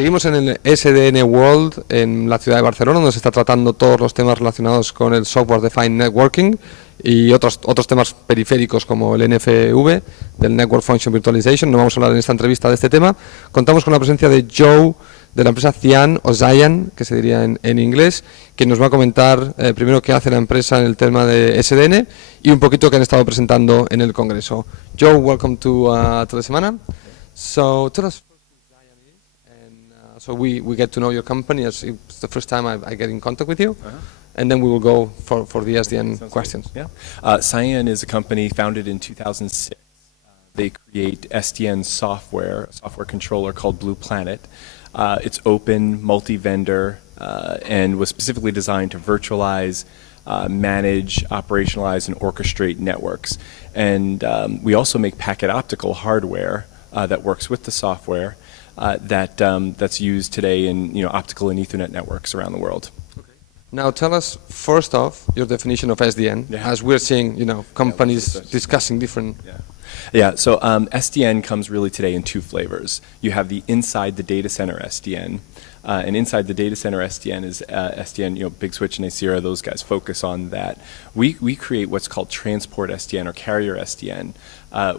Seguimos en el SDN World en la ciudad de Barcelona, donde se está tratando todos los temas relacionados con el Software Defined Networking y otros temas periféricos como el NFV, del Network Function Virtualization. No vamos a hablar en esta entrevista de este tema. Contamos con la presencia de Joe, de la empresa Cyan o Cyan, que se diría en inglés, que nos va a comentar primero qué hace la empresa en el tema de SDN y un poquito que han estado presentando en el Congreso. Joe, welcome to the semana. So tell us. So we get to know your company, as it's the first time I get in contact with you, and then we will go for the SDN questions. Good. Yeah. Cyan is a company founded in 2006. They create SDN software, a software controller called Blue Planet. It's open, multi-vendor, and was specifically designed to virtualize, manage, operationalize, and orchestrate networks. And we also make packet optical hardware that works with the software. That's used today in optical and Ethernet networks around the world. Okay. Now tell us first off your definition of SDN, as we're seeing companies discussing different. Yeah. So SDN comes really today in two flavors. You have the inside the data center SDN. And inside the data center SDN is SDN, Big Switch and Acera, those guys focus on that. We create what's called transport SDN or carrier SDN,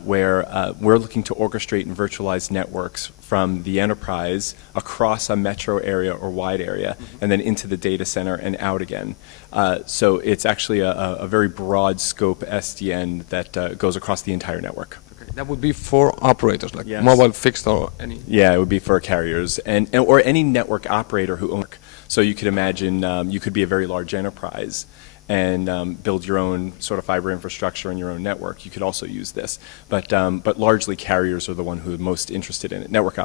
where we're looking to orchestrate and virtualize networks from the enterprise across a metro area or wide area, and then into the data center and out again. So it's actually a very broad scope SDN that goes across the entire network. That would be for operators, like mobile, fixed, or any? Yeah, it would be for carriers or any network operator who owns. So you could imagine you could be a very large enterprise and build your own sort of fiber infrastructure and your own network. You could also use this, but largely carriers are the one who are most interested in it. Network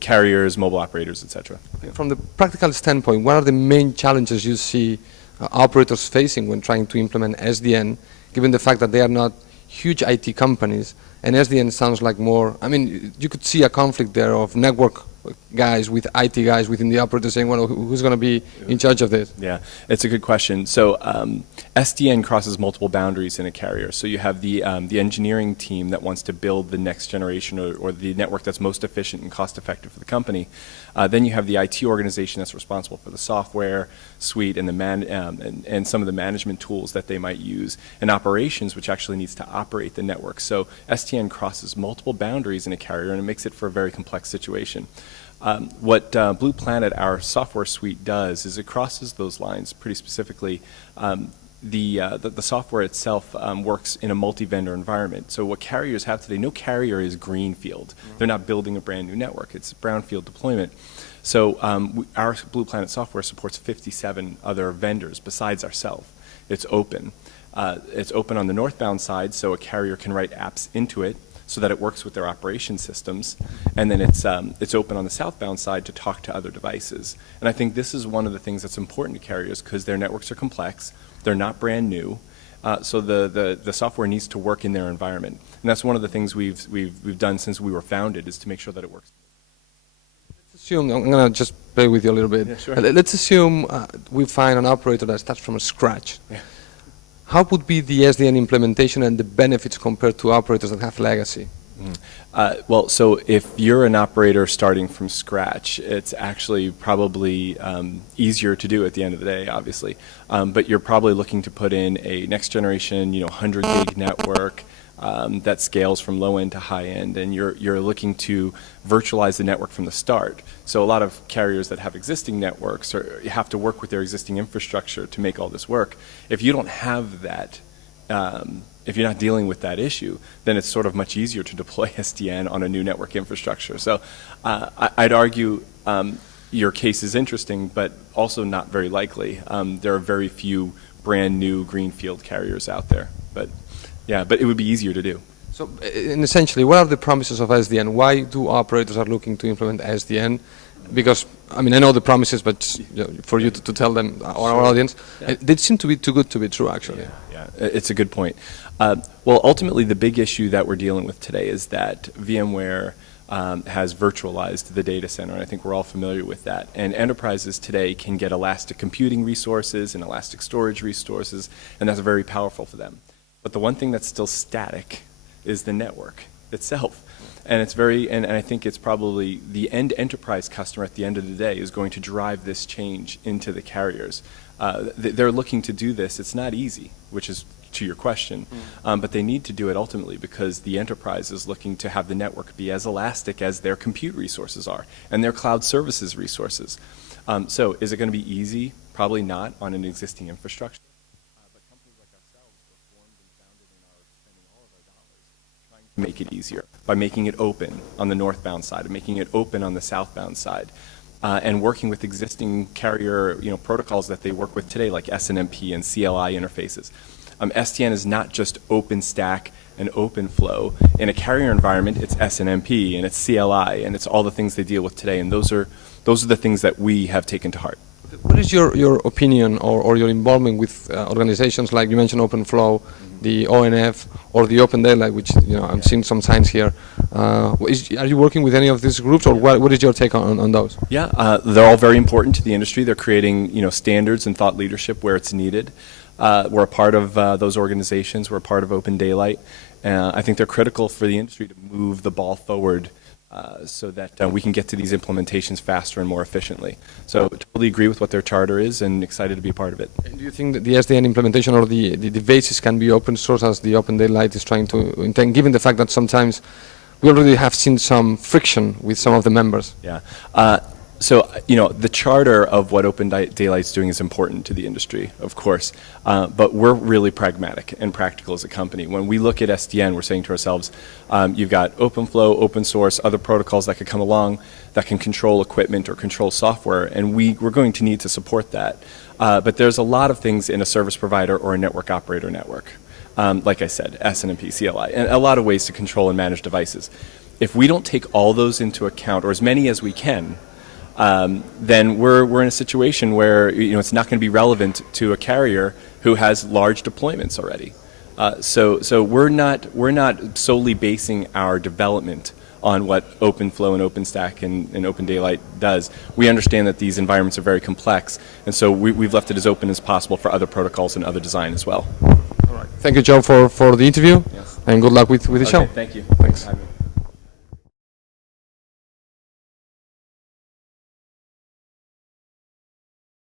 carriers, mobile operators, etc. From the practical standpoint, what are the main challenges you see operators facing when trying to implement SDN, given the fact that they are not huge IT companies? And SDN sounds like more, I mean, you could see a conflict there of network guys with IT guys within the operator saying, well, who's going to be in charge of this? Yeah, it's a good question. So SDN crosses multiple boundaries in a carrier. So you have the engineering team that wants to build the next generation or the network that's most efficient and cost effective for the company. Then you have the IT organization that's responsible for the software suite and and some of the management tools that they might use, and operations, which actually needs to operate the network. So SDN crosses multiple boundaries in a carrier, and it makes it for a very complex situation. What Blue Planet, our software suite, does is it crosses those lines pretty specifically. The software itself works in a multi-vendor environment. So what carriers have today, no carrier is greenfield. They're not building a brand new network. It's brownfield deployment. So our Blue Planet software supports 57 other vendors besides ourselves. It's open. It's open on the northbound side, so a carrier can write apps into it so that it works with their operation systems, and then it's open on the southbound side to talk to other devices. And I think this is one of the things that's important to carriers because their networks are complex, they're not brand new, so the software needs to work in their environment. And that's one of the things we've done since we were founded, is to make sure that it works. Let's assume, I'm going to just play with you a little bit. Yeah, sure. Let's assume we find an operator that starts from scratch. Yeah. How would be the SDN implementation and the benefits compared to operators that have legacy? Well, so if you're an operator starting from scratch, it's actually probably easier to do at the end of the day, obviously. But you're probably looking to put in a next generation, 100 gig network that scales from low end to high end, and you're looking to virtualize the network from the start. So a lot of carriers that have existing networks have to work with their existing infrastructure to make all this work. If you don't have that, if you're not dealing with that issue, then it's sort of much easier to deploy SDN on a new network infrastructure. So I'd argue your case is interesting, but also not very likely. There are very few brand new greenfield carriers out there, but it would be easier to do. So essentially, what are the promises of SDN? Why do operators are looking to implement SDN? Because, I mean, I know the promises, but for you to tell them, our audience, they seem to be too good to be true, actually. Yeah, it's a good point. Well, ultimately, the big issue that we're dealing with today is that VMware has virtualized the data center, and I think we're all familiar with that. And enterprises today can get elastic computing resources and elastic storage resources, and that's very powerful for them. But the one thing that's still static is the network itself. And it's very, and I think it's probably the end enterprise customer at the end of the day is going to drive this change into the carriers. They're looking to do this. It's not easy, which is to your question, but they need to do it ultimately because the enterprise is looking to have the network be as elastic as their compute resources are and their cloud services resources. So is it going to be easy? Probably not on an existing infrastructure. But companies like ourselves were formed and founded and are spending all of our dollars trying to make it easier by making it open on the northbound side and making it open on the southbound side. And working with existing carrier protocols that they work with today, like SNMP and CLI interfaces. SDN is not just OpenStack and OpenFlow. In a carrier environment, it's SNMP and it's CLI and it's all the things they deal with today. And those are the things that we have taken to heart. What is your opinion or your involvement with organizations like you mentioned OpenFlow, the ONF, or the Open Daylight, which I'm seeing some signs here. Are you working with any of these groups, or what is your take on those? Yeah, they're all very important to the industry. They're creating standards and thought leadership where it's needed. We're a part of those organizations. We're a part of Open Daylight. I think they're critical for the industry to move the ball forward so that we can get to these implementations faster and more efficiently. So totally agree with what their charter is and excited to be a part of it. And do you think that the SDN implementation or the basis can be open source as the Open Daylight is trying to intend, given the fact that sometimes we already have seen some friction with some of the members? Yeah. So, the charter of what Open Daylight's doing is important to the industry, of course, but we're really pragmatic and practical as a company. When we look at SDN, we're saying to ourselves, you've got OpenFlow, open source, other protocols that could come along that can control equipment or control software, and we're going to need to support that. But there's a lot of things in a service provider or a network operator network. Like I said, SNMP, CLI, and a lot of ways to control and manage devices. If we don't take all those into account, or as many as we can, then we're in a situation where it's not going to be relevant to a carrier who has large deployments already. So we're not solely basing our development on what OpenFlow and OpenStack and Open Daylight does. We understand that these environments are very complex, and so we've left it as open as possible for other protocols and other design as well. All right. Thank you, Joe, for the interview, yes. And good luck with the show. Thank you. Thanks.